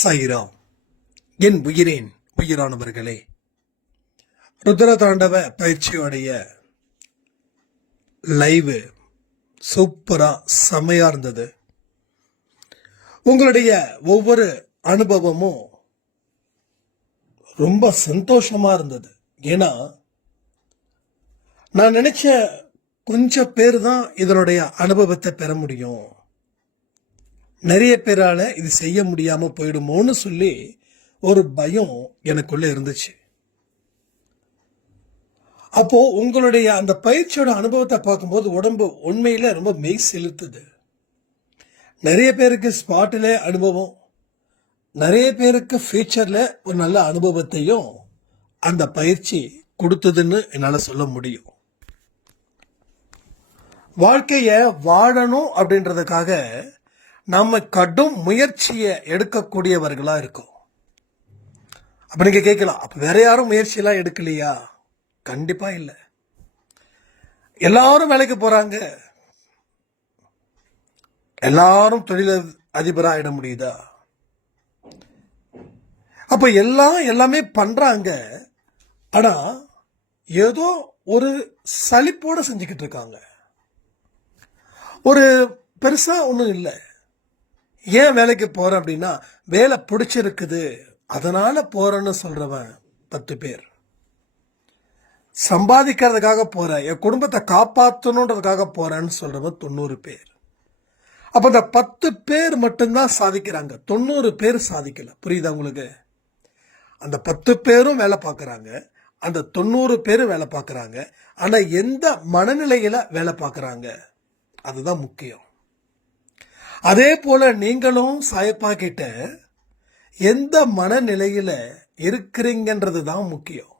சாயிராம். என் உயிரேன் உயிரானவர்களே, ருத்ர தாண்டவ பயிற்சியோடைய லைவ் சூப்பரா செமையா இருந்தது. உங்களுடைய ஒவ்வொரு அனுபவமும் ரொம்ப சந்தோஷமா இருந்தது. ஏன்னா நான் நினைச்ச கொஞ்சம் பேர் தான் இதனுடைய அனுபவத்தை பெற முடியும், நிறைய பேரால இது செய்ய முடியாம போயிடுமோன்னு சொல்லி ஒரு பயம் எனக்குள்ள இருந்துச்சு. அப்போ உங்களுடைய அந்த பயிற்சியோட அனுபவத்தை பார்க்கும்போது உடம்பு உண்மையில ரொம்ப மெய் செலுத்துது. நிறைய பேருக்கு ஸ்பாட்டிலே அனுபவம், நிறைய பேருக்கு ஃபியூச்சர்ல ஒரு நல்ல அனுபவத்தையும் அந்த பயிற்சி கொடுத்ததுன்னு என்னால சொல்ல முடியும். வாழ்க்கைய வாழணும் அப்படின்றதுக்காக நம்ம கடும் முயற்சியை எடுக்கக்கூடியவர்களா இருக்கும். அப்ப நீங்க கேட்கலாம், அப்ப வேற யாரும் முயற்சியெல்லாம் எடுக்கலையா? கண்டிப்பா இல்லை. எல்லாரும் வேலைக்கு போறாங்க, எல்லாரும் தொழில் அதிபராகிட முடியுதா? அப்ப எல்லாமே பண்றாங்க. ஆனா ஏதோ ஒரு சலிப்போட செஞ்சுக்கிட்டு இருக்காங்க. ஒரு பெருசா ஒண்ணும் இல்லை. ஏன் வேலைக்கு போறேன் அப்படின்னா வேலை பிடிச்சிருக்குது அதனால போறேன்னு சொல்றவன் 10 பேர். சம்பாதிக்கிறதுக்காக போறேன், என் குடும்பத்தை காப்பாற்றணுன்றதுக்காக போறேன்னு சொல்றவன் 90 பேர். அப்ப இந்த 10 பேர் மட்டும்தான் சாதிக்கிறாங்க, 90 பேர் சாதிக்கல. புரியுதா உங்களுக்கு? அந்த 10 பேரும் வேலை பார்க்கறாங்க, அந்த 90 பேரும் வேலை பார்க்கறாங்க. ஆனா எந்த மனநிலையில வேலை பார்க்கறாங்க அதுதான் முக்கியம். அதே போல நீங்களும் சாயப்பா கிட்ட எந்த மனநிலையில இருக்கிறீங்கன்றது தான் முக்கியம்.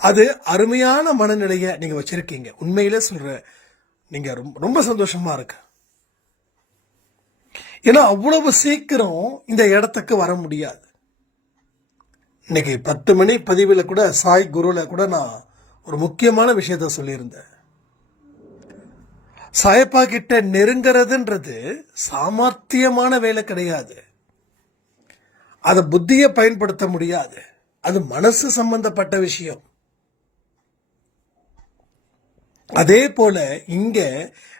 அது அருமையான மனநிலையை நீங்க வச்சிருக்கீங்க. உண்மையிலே சொல்ற, நீங்க ரொம்ப சந்தோஷமா இருக்கு. ஏன்னா அவ்வளவு சீக்கிரம் இந்த இடத்துக்கு வர முடியாது. இன்னைக்கு 10 மணி பதிவில் கூட சாய் குருல கூட நான் ஒரு முக்கியமான விஷயத்த சொல்லியிருந்தேன். சாயப்பா கிட்ட நெருங்கிறதுன்றது சாமர்த்தியமான வேலை கிடையாது. அதை புத்தியை பயன்படுத்த முடியாது, அது மனசு சம்பந்தப்பட்ட விஷயம். அதே போல இங்க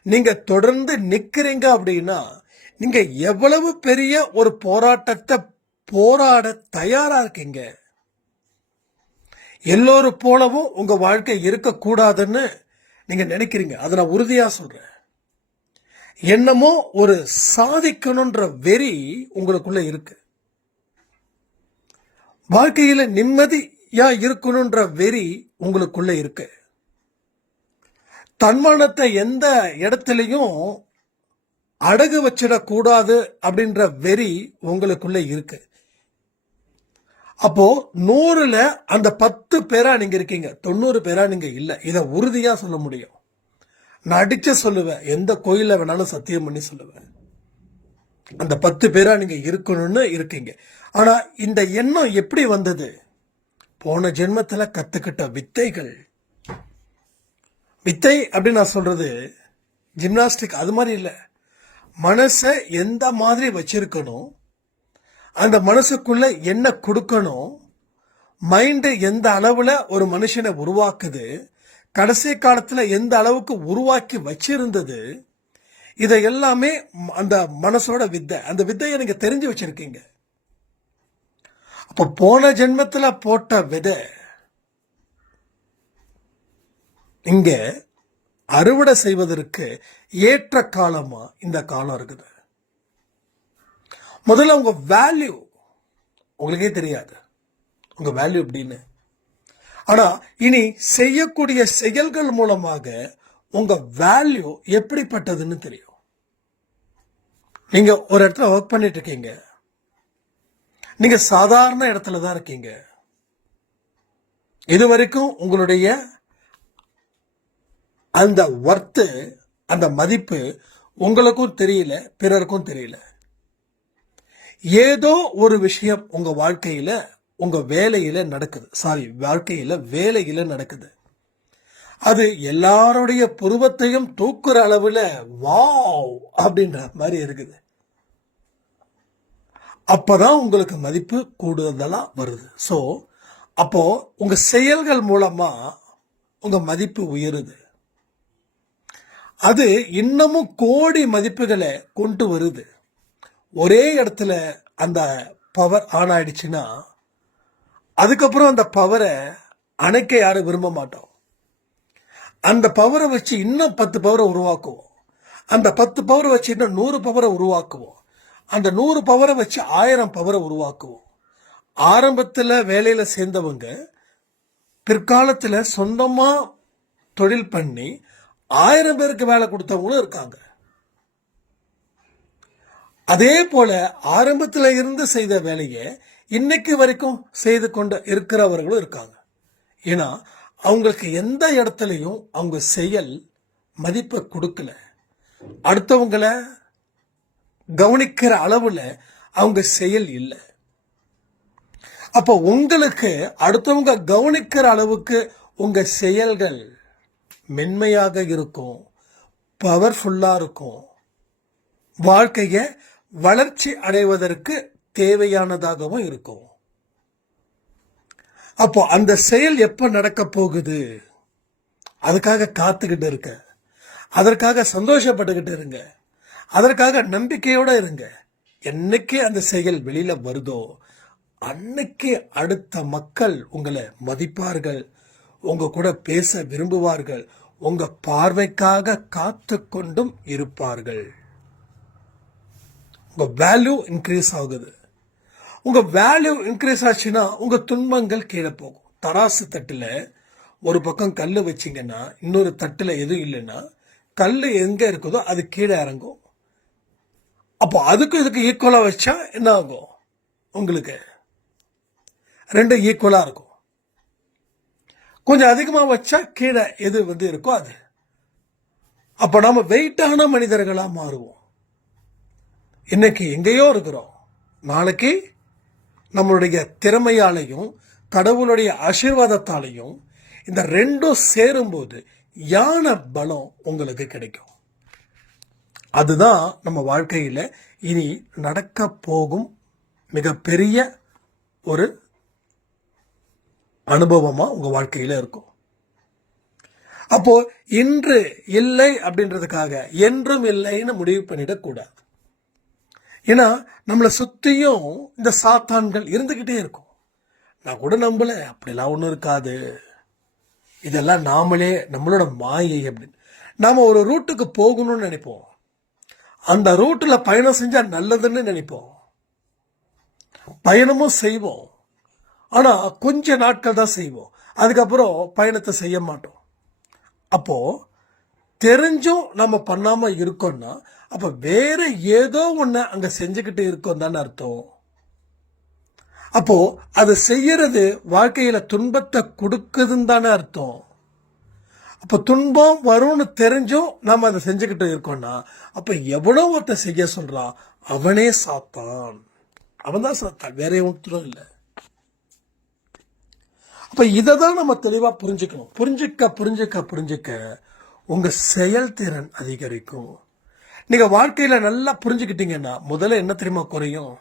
நீங்க தொடர்ந்து நிக்கிறீங்க அப்படின்னா நீங்க எவ்வளவு பெரிய ஒரு போராட்டத்தை போராட தயாரா இருக்கீங்க. எல்லோரும் போலவும் உங்க வாழ்க்கை இருக்கக்கூடாதுன்னு நீங்க நினைக்கிறீங்க. அதை நான் உறுதியா சொல்றேன். என்னமோ ஒரு சாதிக்கணும்ன்ற வெறி உங்களுக்குள்ள இருக்கு. வாழ்க்கையில நிம்மதியா இருக்கணும்ன்ற வெறி உங்களுக்குள்ள இருக்கு. தன்மானத்தை எந்த இடத்துலையும் அடகு வச்சிடக்கூடாது அப்படின்ற வெறி உங்களுக்குள்ள இருக்கு. அப்போ 100ல அந்த 10 பேரா நீங்க இருக்கீங்க, 90 பேரா நீங்க இல்ல. இதை உறுதியா சொல்ல முடியும். நான் அடிச்சு சொல்லுவேன், எந்த கோயில வேணாலும் சத்தியம் பண்ணி சொல்லுவேன், அந்த 10 பேரா நீங்க இருக்கணும்னு இருக்கீங்க. ஆனா இந்த எண்ணம் எப்படி வந்தது? போன ஜென்மத்துல கத்துக்கிட்ட வித்தைகள். வித்தை அப்படின்னு நான் சொல்றது ஜிம்னாஸ்டிக் அது மாதிரி இல்லை. மனசை எந்த மாதிரி வச்சிருக்கணும், அந்த மனசுக்குள்ள என்ன கொடுக்கணும், மைண்டு எந்த அளவுல ஒரு மனுஷனை உருவாக்குது, கடைசி காலத்துல எந்த அளவுக்கு உருவாக்கி வச்சிருந்தது, இதை எல்லாமே அந்த மனசோட வித்தை. அந்த வித்தையை நீங்க தெரிஞ்சு வச்சிருக்கீங்க. அப்ப போன ஜென்மத்துல போட்ட விதை இங்க அறுவடை செய்வதற்கு ஏற்ற காலமா இந்த காலம் இருக்குது. முதல்ல உங்க வேல்யூ உங்களுக்கே தெரியாது, உங்க வேல்யூ அப்படின்னு. ஆனா இனி செய்யக்கூடிய செயல்கள் மூலமாக உங்க வேல்யூ எப்படிப்பட்டதுன்னு தெரியும். நீங்க ஒரு இடத்துல ஒர்க் பண்ணிட்டு இருக்கீங்க, நீங்க சாதாரண இடத்துல தான் இருக்கீங்க. இது வரைக்கும் உங்களுடைய அந்த வர்த்து, அந்த மதிப்பு உங்களுக்கும் தெரியல, பிறருக்கும் தெரியல. ஏதோ ஒரு விஷயம் உங்க வாழ்க்கையில, உங்க வேலையில நடக்குது. வாழ்க்கையில வேலையில நடக்குது. அது எல்லாருடைய புருவத்தையும் தூக்குற அளவுல வாவ் அப்படின்ற மாதிரி இருக்குது. அப்பதான் உங்களுக்கு மதிப்பு கூடுதலா வருது. ஸோ அப்போ உங்க செயல்கள் மூலமா உங்க மதிப்பு உயருது. அது இன்னமும் கோடி மதிப்புகளை கொண்டு வருது. ஒரே இடத்துல அந்த பவர் ஆன் ஆயிடுச்சுன்னா அதுக்கப்புறம் அந்த பவரை அணைக்க யாரும் விரும்ப மாட்டோம். அந்த பவரை வச்சு இன்னும் 10 பவரை உருவாக்குவோம். அந்த 10 பவரை வச்சு இன்னும் 100 பவரை உருவாக்குவோம். அந்த 100 பவரை வச்சு 1000 பவரை உருவாக்குவோம். ஆரம்பத்தில் வேலையில சேர்ந்தவங்க பிற்காலத்தில் சொந்தமா தொழில் பண்ணி 1000 பேருக்கு வேலை கொடுத்தவங்களும் இருக்காங்க. அதே போல ஆரம்பத்தில் இருந்து செய்த வேலையை இன்னைக்கு வரைக்கும் செய்து கொண்டு இருக்கிறவர்களும் இருக்காங்க. ஏன்னா அவங்களுக்கு எந்த இடத்துலையும் அவங்க செயல் மதிப்பை கொடுக்கல. அடுத்தவங்களை கவனிக்கிற அளவுல அவங்க செயல் இல்லை. அப்போ உங்களுக்கு அடுத்தவங்க கவனிக்கிற அளவுக்கு உங்க செயல்கள் மென்மையாக இருக்கும், பவர்ஃபுல்லா இருக்கும், வாழ்க்கையை வளர்ச்சி அடைவதற்கு தேவையானதாகவும் இருக்கும். அப்போ அந்த செயல் எப்ப நடக்க போகுது, அதுக்காக காத்துக்கிட்டு இருக்க, அதற்காக சந்தோஷப்பட்டுக்கிட்டு இருங்க, அதற்காக நம்பிக்கையோட இருங்க. என்னைக்கு அந்த செயல் வெளியில வருதோ அன்னைக்கு அடுத்த மக்கள் உங்களை மதிப்பார்கள், உங்க கூட பேச விரும்புவார்கள், உங்க பார்வைக்காக காத்து கொண்டும் இருப்பார்கள். உங்க வேல்யூ இன்க்ரீஸ் ஆகுது. உங்க வேல்யூ இன்க்ரீஸ் ஆச்சுன்னா உங்க துன்பங்கள் கீழே போகும். தராசு தட்டுல ஒரு பக்கம் கல் வச்சிங்கன்னா இன்னொரு தட்டுல எதுவும் இல்லைன்னா கல் எங்க இருக்குதோ அது கீழே இறங்கும். அப்போ அதுக்கும் இதுக்கு ஈக்குவலா வச்சா என்ன ஆகும்? உங்களுக்கு ரெண்டும் ஈக்குவலா இருக்கும். கொஞ்சம் அதிகமா வச்சா கீழே எது இருக்கோ அது. அப்ப நாம வெயிட்டான மனிதர்களா மாறுவோம். இன்னைக்கு எங்கேயோ இருக்கிறோம், நாளைக்கு நம்மளுடைய திறமையாலையும் கடவுளுடைய ஆசீர்வாதத்தாலையும் இந்த ரெண்டும் சேரும்போது யான பலம் உங்களுக்கு கிடைக்கும். அதுதான் நம்ம வாழ்க்கையில இனி நடக்க போகும் மிகப்பெரிய ஒரு அனுபவமா உங்க வாழ்க்கையில இருக்கும். அப்போ இன்று இல்லை அப்படின்றதுக்காக என்றும் இல்லைன்னு முடிவு பண்ணிடக்கூடாது. ஏன்னா நம்மளை சுத்தியும் இந்த சாத்தான்கள் இருந்துகிட்டே இருக்கும். நான் கூட நம்பல, அப்படிலாம் ஒன்றும் இருக்காது, இதெல்லாம் நாமளே நம்மளோட மாயை அப்படின்னு. நாம ஒரு ரூட்டுக்கு போகணும்னு நினைப்போம், அந்த ரூட்ல பயணம் செஞ்சா நல்லதுன்னு நினைப்போம், பயணமும் செய்வோம். ஆனா கொஞ்ச நாட்கள் தான் செய்வோம், அதுக்கப்புறம் பயணத்தை செய்ய மாட்டோம். அப்போ தெரிஞ்சும் நம்ம பண்ணாம இருக்கோம்னா அப்ப வேற ஏதோ ஒண்ணு அங்க செஞ்சுக்கிட்டு இருக்கோம் தானே அர்த்தம். அப்போ அது செய்யறது வாழ்க்கையில துன்பத்தை கொடுக்குதுன்னு தானே அர்த்தம். அப்ப துன்பம் வரும்னு தெரிஞ்சும் நாம அதை செஞ்சுக்கிட்டு இருக்கோம்னா அப்ப எவ்வளவு ஒருத்தர் செய்ய சொல்றான், அவனே சாத்தான், அவன் தான் சாத்தான், வேற ஒன்றும் இல்லை. அப்ப இததான் நம்ம தெளிவா புரிஞ்சுக்கணும். புரிஞ்சுக்க புரிஞ்சுக்க புரிஞ்சுக்க உங்க செயல்திறன் அதிகரிக்கும். நீங்க வாழ்க்கையில நல்லா புரிஞ்சுக்கிட்டீங்கன்னா முதல்ல என்ன தெரியுமா குறையும்?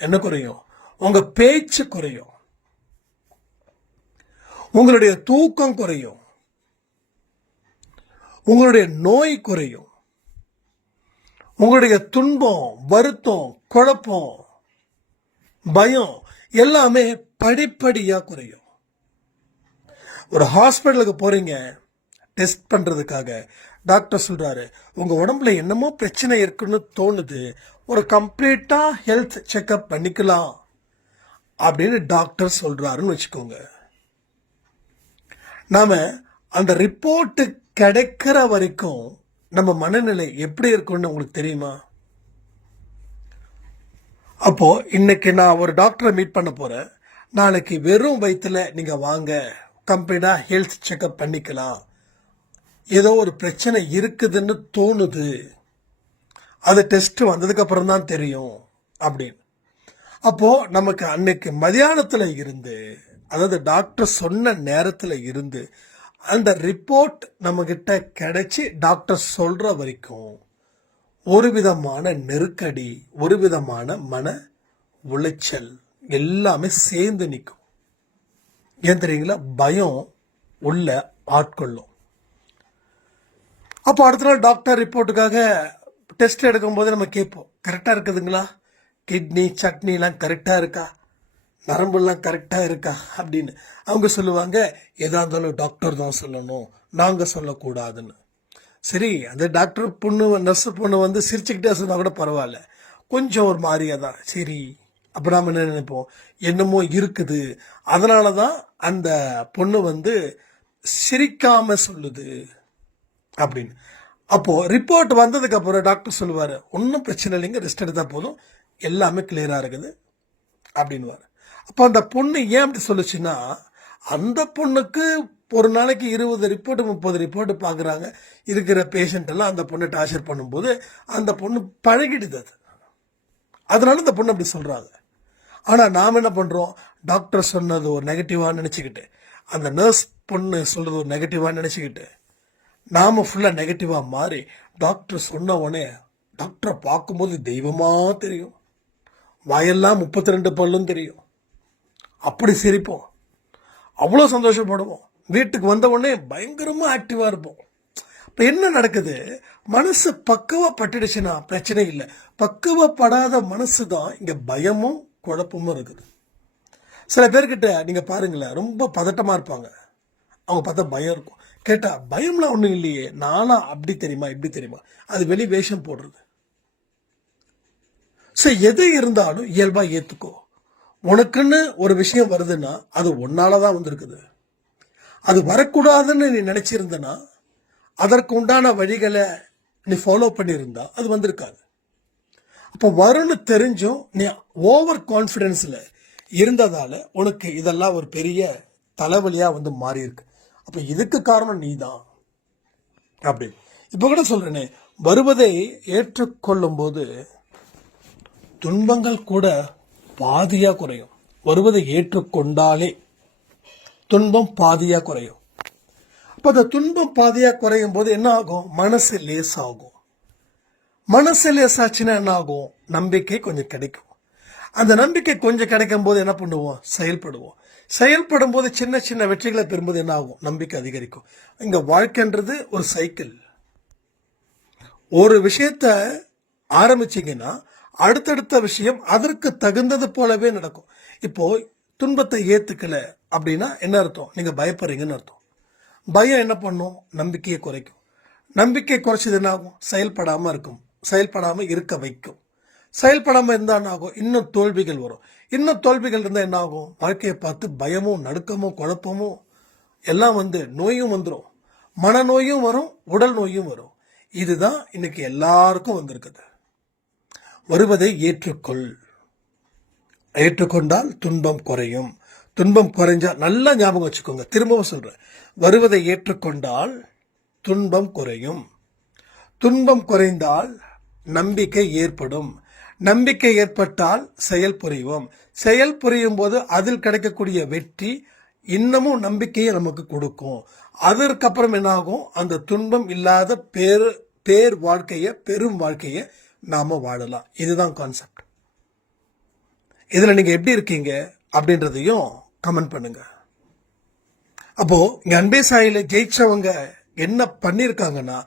என்ன குறையும்? உங்க பேச்சு குறையும், உங்களுடைய தூக்கம் குறையும், உங்களுடைய நோய் குறையும், உங்களுடைய துன்பம், வருத்தம், குழப்பம், பயம் எல்லாமே படிப்படியா குறையும். ஒரு ஹாஸ்பிட்டலுக்கு போறீங்க டெஸ்ட் பண்றதுக்காக, டாக்டர் சொல்றாரு உங்க உடம்புல என்னமோ பிரச்சனை இருக்குன்னு தோணுது, ஒரு கம்ப்ளீட்டா ஹெல்த் செக்அப் பண்ணிக்கலாம் அப்படின்னு டாக்டர் சொல்றாருன்னு வச்சுக்கோங்க. நாம அந்த ரிப்போர்ட் கிடைக்கிற வரைக்கும் நம்ம மனநிலை எப்படி இருக்கும்னு உங்களுக்கு தெரியுமா? அப்போ இன்னைக்கு நான் ஒரு டாக்டரை மீட் பண்ண போறேன், நாளைக்கு வெறும் வயிற்றுல நீங்க வாங்க கம்ப்ளீட்டா ஹெல்த் செக்அப் பண்ணிக்கலாம், ஏதோ ஒரு பிரச்சனை இருக்குதுன்னு தோணுது, அது டெஸ்ட் வந்ததுக்கு அப்புறம் தான் தெரியும் அப்படின்னு. அப்போ நமக்கு அன்னைக்கு மதியானத்துல இருந்து, அதாவது டாக்டர் சொன்ன நேரத்துல இருந்து அந்த ரிப்போர்ட் நம்ம கிட்ட கிடைச்சி டாக்டர் சொல்ற வரைக்கும் ஒரு விதமான நெருக்கடி, ஒரு விதமான மன உளைச்சல் எல்லாமே சேர்ந்து நிற்கும். ஏன் தெரியுங்களா? பயம் உள்ள ஆட்கொள்ளும். அப்போ அடுத்த நாள் டாக்டர் ரிப்போர்ட்டுக்காக டெஸ்ட் எடுக்கும்போது நம்ம கேட்போம், கரெக்டாக இருக்குதுங்களா? கிட்னி சட்னிலாம் கரெக்டாக இருக்கா? நரம்புலாம் கரெக்டாக இருக்கா அப்படின்னு. அவங்க சொல்லுவாங்க, எதா இருந்தாலும் டாக்டர் தான் சொல்லணும், நாங்கள் சொல்லக்கூடாதுன்னு. சரி, அந்த டாக்டர் பொண்ணு நர்ஸு பொண்ணு வந்து சிரிச்சுக்கிட்டே சொன்னால் கூட பரவாயில்ல, கொஞ்சம் ஒரு மாதிரியாக தான். சரி, அப்போ நாம் என்ன நினைப்போம், என்னமோ இருக்குது, அதனால தான் அந்த பொண்ணு வந்து சிரிக்காம சொல்லுது அப்படின்னு. அப்போ ரிப்போர்ட் வந்ததுக்கு அப்புறம் டாக்டர் சொல்லுவார், ஒன்றும் பிரச்சனை இல்லைங்க, ரெஸ்ட் எடுத்தால் போதும், எல்லாமே கிளியராக இருக்குது அப்படின்வார். அப்போ அந்த பொண்ணு ஏன் அப்படி சொல்லுச்சுன்னா, அந்த பொண்ணுக்கு ஒரு நாளைக்கு 20 ரிப்போர்ட் 30 ரிப்போர்ட் பார்க்குறாங்க, இருக்கிற பேஷண்ட் எல்லாம் அந்த பொண்ணை டார்ச்சர் பண்ணும்போது அந்த பொண்ணு பழகிடுது. அதனால இந்த பொண்ணு அப்படி சொல்கிறாங்க. ஆனால் நாம் என்ன பண்ணுறோம், டாக்டர் சொன்னது ஒரு நெகட்டிவாக நினச்சிக்கிட்டு, அந்த நர்ஸ் பொண்ணு சொல்கிறது ஒரு நெகட்டிவாக நினச்சிக்கிட்டு, நாம் ஃபுல்லாக நெகட்டிவாக மாறி டாக்டர் சொன்ன உடனே டாக்டரை பார்க்கும்போது தெய்வமாக தெரியும், வாயெல்லாம் 32 பல்லும் தெரியும், அப்படி சிரிப்போம், அவ்வளோ சந்தோஷப்படுவோம், வீட்டுக்கு வந்த உடனே பயங்கரமாக ஆக்டிவாக இருப்போம். இப்போ என்ன நடக்குது, மனசு பக்குவப்பட்டுடுச்சுன்னா பிரச்சனை இல்லை, பக்குவப்படாத மனசு தான் இங்கே பயமும் குழப்பமும் இருக்குது. சில பேர்கிட்ட நீங்கள் பாருங்களேன், ரொம்ப பதட்டமாக இருப்பாங்க, அவங்க பார்த்தா பயம் இருக்கும். கேட்டால் பயம்லாம் ஒன்றும் இல்லையே, நானா அப்படி தெரியுமா இப்படி தெரியுமா, அது வெளி வேஷம் போடுறது. ஸோ எது இருந்தாலும் இயல்பாக ஏற்றுக்கோ. உனக்குன்னு ஒரு விஷயம் வருதுன்னா அது உன்னால தான் வந்திருக்குது. அது வரக்கூடாதுன்னு நீ நினைச்சிருந்தனா, அதற்கு உண்டான வழிகளை நீ ஃபாலோ பண்ணியிருந்தா அது வந்திருக்காது. அப்போ வரும்னு தெரிஞ்சும் நீ ஓவர் கான்ஃபிடென்ஸில் இருந்ததால உனக்கு இதெல்லாம் ஒரு பெரிய தலைவலியாக வந்து மாறி இருக்கு. அப்போ இதுக்கு காரணம் நீ தான் அப்படி. இப்போ கூட சொல்றேனே, வருவதை ஏற்றுக்கொள்ளும் போது துன்பங்கள் கூட பாதியா குறையும். வருவதை ஏற்றுக்கொண்டாலே துன்பம் பாதியா குறையும். அப்போ அந்த துன்பம் பாதியா குறையும் போது என்ன ஆகும், மனசு லேசாகும். மனசு லேசாச்சுன்னா என்ன ஆகும், நம்பிக்கை கொஞ்சம் கிடைக்கும். அந்த நம்பிக்கை கொஞ்சம் கிடைக்கும் போது என்ன பண்ணுவோம், செயல்படுவோம். செயல்படும் போது சின்ன சின்ன வெற்றிகளை பெறும்போது என்ன ஆகும், நம்பிக்கை அதிகரிக்கும். இங்க வாழ்க்கைன்றது ஒரு சைக்கிள். ஒரு விஷயத்த ஆரம்பிச்சீங்கன்னா அடுத்தடுத்த விஷயம் அதற்கு தகுந்தது போலவே நடக்கும். இப்போ துன்பத்தை ஏத்துக்கல அப்படின்னா என்ன அர்த்தம், நீங்க பயப்படுறீங்கன்னு அர்த்தம். பயம் என்ன பண்ணும், நம்பிக்கையை குறைக்கும். நம்பிக்கை குறைச்சது என்ன ஆகும், செயல்படாம இருக்கும், செயல்படாம இருக்க வைக்கும். செயல்படாம இருந்தா என்ன ஆகும், இன்னும் தோல்விகள் வரும். இன்னும் தோல்விகள் இருந்தா என்ன ஆகும், வாழ்க்கையை பார்த்து பயமும் நடுக்கமும் குழப்பமும் எல்லாம் வந்து நோயும் வந்துடும், மனநோயும் வரும், உடல் நோயும் வரும். இதுதான் இன்னைக்கு எல்லாருக்கும் வந்திருக்குது. வருவதை ஏற்றுக்கொள். ஏற்றுக்கொண்டால் துன்பம் குறையும். துன்பம் குறைஞ்சா, நல்லா ஞாபகம் வச்சுக்கோங்க, திரும்பவும் சொல்றேன், வருவதை ஏற்றுக்கொண்டால் துன்பம் குறையும். துன்பம் குறைந்தால் நம்பிக்கை ஏற்படும். நம்பிக்கை ஏற்பட்டால் செயல் புரிவோம். செயல் புரியும் போது அதில் கிடைக்கக்கூடிய வெற்றி இன்னமும் நம்பிக்கையை நமக்கு கொடுக்கும். அதற்கப்புறம் என்ன ஆகும், அந்த துன்பம் இல்லாத பேர் வாழ்க்கைய, பெரும் வாழ்க்கைய நாம வாழலாம். இதுதான் கான்செப்ட். இதுல நீங்க எப்படி இருக்கீங்க அப்படின்றதையும் கமெண்ட் பண்ணுங்க. அப்போ இங்க அன்பே சாயில ஜெயிச்சவங்க என்ன பண்ணிருக்காங்கன்னா,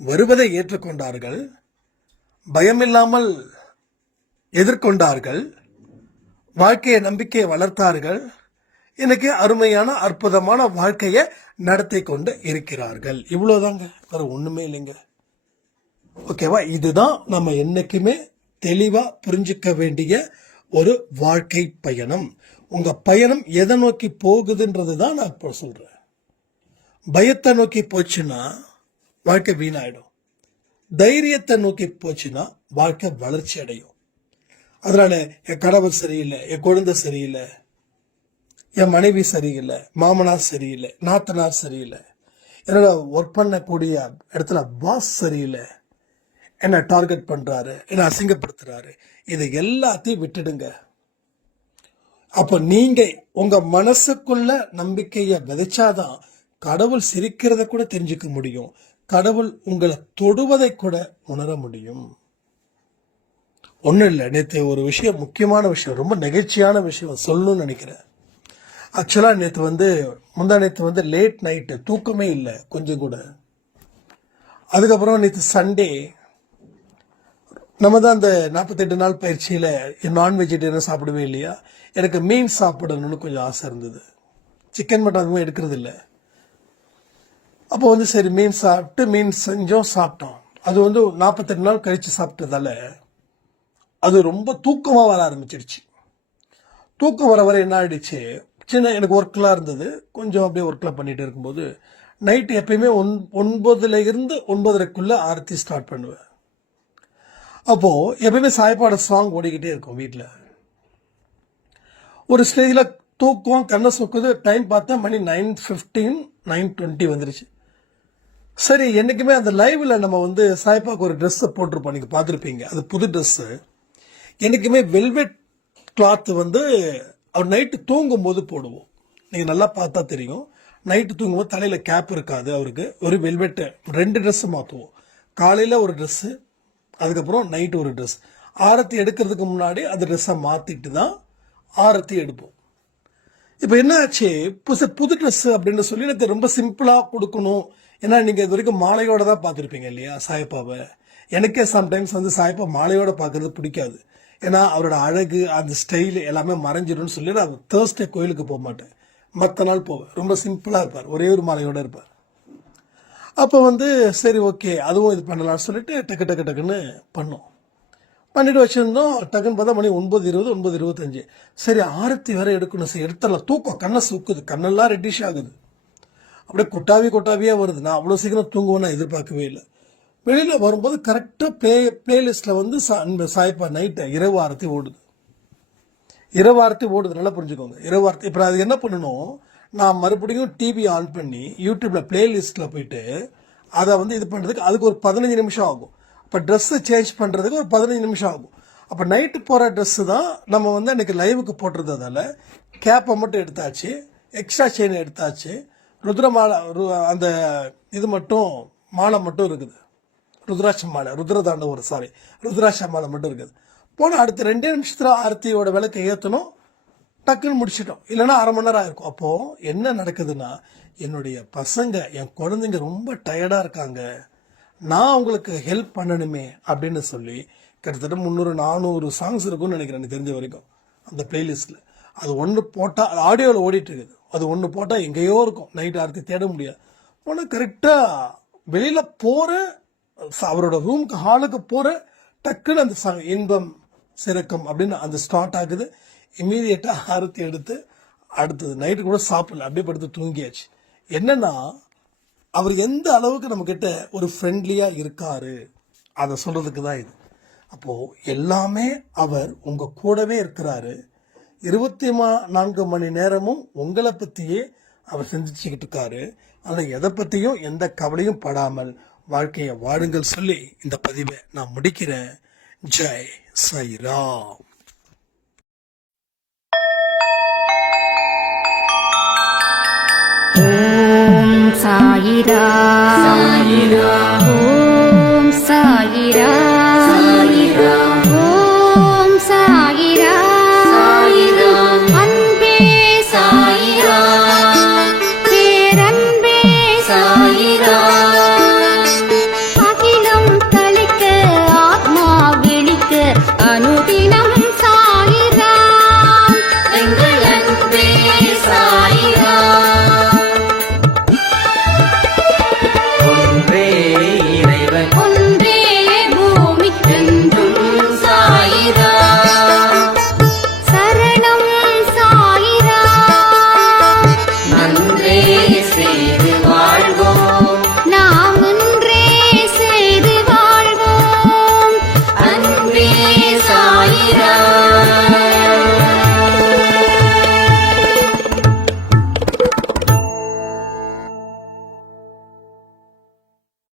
வருவதை ஏற்றுக்கொண்டார்கள், பயமில்லாமல் எதிர்கொண்டார்கள், வாழ்க்கையை நம்பிக்கையை வளர்த்தார்கள், இன்னைக்கு அருமையான அற்புதமான வாழ்க்கையை நடத்தி கொண்டு இருக்கிறார்கள். இவ்வளவுதாங்க, வேற ஒண்ணுமே இல்லைங்க. ஓகேவா? இதுதான் நம்ம என்னைக்குமே தெளிவா புரிஞ்சுக்க வேண்டிய ஒரு வாழ்க்கை பயணம். உங்க பயணம் எதை நோக்கி போகுதுன்றது தான் நான் இப்போ சொல்றேன். பயத்தை நோக்கி போச்சுன்னா வாழ்க்கை வீணாயிடும். தைரியத்தை நோக்கி போச்சுன்னா வாழ்க்கை வளர்ச்சி அடையும். அதனால என் கணவர் சரியில்லை, என் குழந்தை சரியில்லை, என் மனைவி சரியில்லை, மாமனார் சரியில்லை, நாத்தனார் சரியில்லை, என்னோட ஒர்க் பண்ணக்கூடிய இடத்துல பாஸ் சரியில்லை, என்ன டார்கெட் பண்றாரு, என்ன அசிங்கப்படுத்துறாரு, இது எல்லாத்தையும் விட்டுடுங்க. அப்ப நீங்க உங்க மனசுக்குள்ள நம்பிக்கைய விதைச்சாதான் கடவுள் சிரிக்கிறத கூட தெரிஞ்சுக்க முடியும், கடவுள் உங்களை தொடுவதை கூட உணர முடியும். ஒன்றும் இல்லை, நேற்று ஒரு விஷயம், முக்கியமான விஷயம், ரொம்ப நெகிழ்ச்சியான விஷயம் சொல்லணும்னு நினைக்கிறேன். ஆக்சுவலாக முந்தா நேற்று லேட் நைட்டு, தூக்கமே இல்லை கொஞ்சம் கூட. அதுக்கப்புறம் நேற்று சண்டே நம்ம தான் அந்த 48 நாள் பயிற்சியில் நான் வெஜிடேரியன் சாப்பிடவே இல்லையா, எனக்கு மீன் சாப்பிடணும்னு கொஞ்சம் ஆசை இருந்தது. சிக்கன் மட்டன் அதுவும் எடுக்கிறது இல்லை. அப்போ சரி மீன் செஞ்சோம், சாப்பிட்டோம். அது 48 நாள் கழித்து சாப்பிட்டதால அது ரொம்ப தூக்கமாக வர ஆரம்பிச்சிடுச்சு. தூக்கம் வர என்ன ஆயிடுச்சு, எனக்கு ஒர்க்லாம் இருந்தது, கொஞ்சம் அப்படியே ஒர்க்லாம் பண்ணிட்டு இருக்கும்போது நைட்டு எப்பயுமே 9 இருந்து 9:30 ஆரத்தி ஸ்டார்ட் பண்ணுவேன். அப்போது எப்பயுமே சாய்ப்பாட சாங் ஓடிக்கிட்டே இருக்கும் வீட்டில். ஒரு ஸ்டேஜில் தூக்கம் கண்ணை சொக்குது, டைம் பார்த்தா மணி 9:15 9:20 வந்துருச்சு. சரி, என்றைக்குமே அந்த லைவில் நம்ம சாய்ப்பாக்கு ஒரு ட்ரெஸ்ஸை போட்டிருப்போம், நீங்கள் பார்த்துருப்பீங்க, அது புது ட்ரெஸ்ஸு. என்றைக்குமே வெல்வெட் கிளாத்து அவர் நைட்டு தூங்கும்போது போடுவோம். நீங்கள் நல்லா பார்த்தா தெரியும், நைட்டு தூங்கும்போது தலையில் கேப் இருக்காது அவருக்கு, ஒரு வெல்வெட்டு 2 ட்ரெஸ்ஸு மாற்றுவோம். காலையில் ஒரு ட்ரெஸ்ஸு, அதுக்கப்புறம் நைட்டு ஒரு ட்ரெஸ். ஆரத்தி எடுக்கிறதுக்கு முன்னாடி அந்த ட்ரெஸ்ஸை மாற்றிட்டு தான் ஆரத்தி எடுப்போம். இப்போ என்ன ஆச்சு, புது ட்ரெஸ்ஸு அப்படின்னு சொல்லி எனக்கு ரொம்ப சிம்பிளாக கொடுக்கணும். ஏன்னா நீங்கள் இது வரைக்கும் மாலையோட தான் பார்த்துருப்பீங்க இல்லையா சாய்ப்பாவை. எனக்கே சம்டைம்ஸ் சாய்ப்பா மாலையோட பார்க்கறது பிடிக்காது. ஏன்னா அவரோட அழகு, அந்த ஸ்டைலு எல்லாமே மறைஞ்சிடும்னு சொல்லி நான் தேர்ஸ்டே கோயிலுக்கு போக மாட்டேன், மற்ற நாள் போவேன். ரொம்ப சிம்பிளாக இருப்பார், ஒரே ஒரு மாலையோடு இருப்பார். அப்போ சரி ஓகே அதுவும் இது பண்ணலாம்னு சொல்லிட்டு டக்குன்னு பண்ணோம். பண்ணிட்டு வச்சுருந்தோம். டக்குன்னு பார்த்தா மணி 9:20 9:25. சரி ஆரத்தி வேற எடுக்கணும், சரி எடுத்துடலாம். தூக்கம் கண்ணை சுக்குது, கண்ணெல்லாம் ரெட்டிஷ் ஆகுது, அப்படியே கொட்டாவியாக வருது. நான் அவ்வளோ சீக்கிரம் தூங்குவேன்னு நான் எதிர்பார்க்கவே இல்லை. வெளியில் வரும்போது கரெக்டாக பிளேலிஸ்ட்டில் சாய்ப்பா நைட்டு இரவு ஆரத்தி ஓடுது. நல்லா புரிஞ்சுக்கோங்க, இரவு ஆரத்தி. இப்போ அது என்ன பண்ணணும், நான் மறுபடியும் டிவி ஆன் பண்ணி யூடியூப்பில் பிளேலிஸ்ட்டில் போயிட்டு அதை இது பண்ணுறதுக்கு அதுக்கு ஒரு 15 நிமிஷம் ஆகும். இப்போ ட்ரெஸ்ஸு சேஞ்ச் பண்ணுறதுக்கு ஒரு 15 நிமிஷம் ஆகும். அப்போ நைட்டு போகிற ட்ரெஸ்ஸு தான் நம்ம அன்றைக்கி லைவுக்கு போட்டுறதால கேப்பை மட்டும் எடுத்தாச்சு, எக்ஸ்ட்ரா செயின் எடுத்தாச்சு, ருத்ரமாலை அந்த மாலை மட்டும் இருக்குது, ருத்ராட்ச மாலை, ருத்ராட்ச மாலை மட்டும் இருக்குது. போனால் அடுத்த 2 நிமிஷத்தில் ஆரத்தியோட விளக்கை ஏற்றணும், டக்குன்னு முடிச்சிட்டோம். இல்லைன்னா அரை மணி நேரம் ஆயிருக்கும். அப்போது என்ன நடக்குதுன்னா, என்னுடைய பசங்க, என் குழந்தைங்க ரொம்ப டயர்டாக இருக்காங்க, நான் அவங்களுக்கு ஹெல்ப் பண்ணணுமே அப்படின்னு சொல்லி கிட்டத்தட்ட 300-400 சாங்ஸ் இருக்கும்னு நினைக்கிறேன் எனக்கு தெரிஞ்ச வரைக்கும் அந்த பிளேலிஸ்ட்டில். அது ஒன்று போட்டால், அது ஆடியோவில் ஓடிட்டு இருக்குது, அது ஒன்று போட்டால் எங்கேயோ இருக்கும், நைட் ஆரத்தி தேட முடியாது. போனால் கரெக்டாக வெளியில் போகிற, அவரோட ரூமுக்கு ஹாலுக்கு போகிற, டக்குன்னு அந்த சாங் இன்பம் சிறக்கம் அப்படின்னு அந்த ஸ்டார்ட் ஆகுது. இம்மீடியட்டாக ஆரத்தி எடுத்து அடுத்தது நைட்டு கூட சாப்பிடல, அப்படியே படுத்து தூங்கியாச்சு. என்னன்னா, அவர் எந்த அளவுக்கு நம்மக்கிட்ட ஒரு ஃப்ரெண்ட்லியாக இருக்காரு அதை சொல்கிறதுக்கு தான் இது. அப்போது எல்லாமே அவர் உங்கள் கூடவே இருக்கிறாரு, 24 மணி நேரமும் உங்களை பற்றியே அவர் சிந்திச்சுக்கிட்டு இருக்காரு. ஆனால் எதை பற்றியும் எந்த கவலையும் படாமல் வாழ்க்கையை வாழுங்கள் சொல்லி இந்த பதிவை நான் முடிக்கிறேன். ஜெய் சாய்ராம். ஓம் சாயிராம்.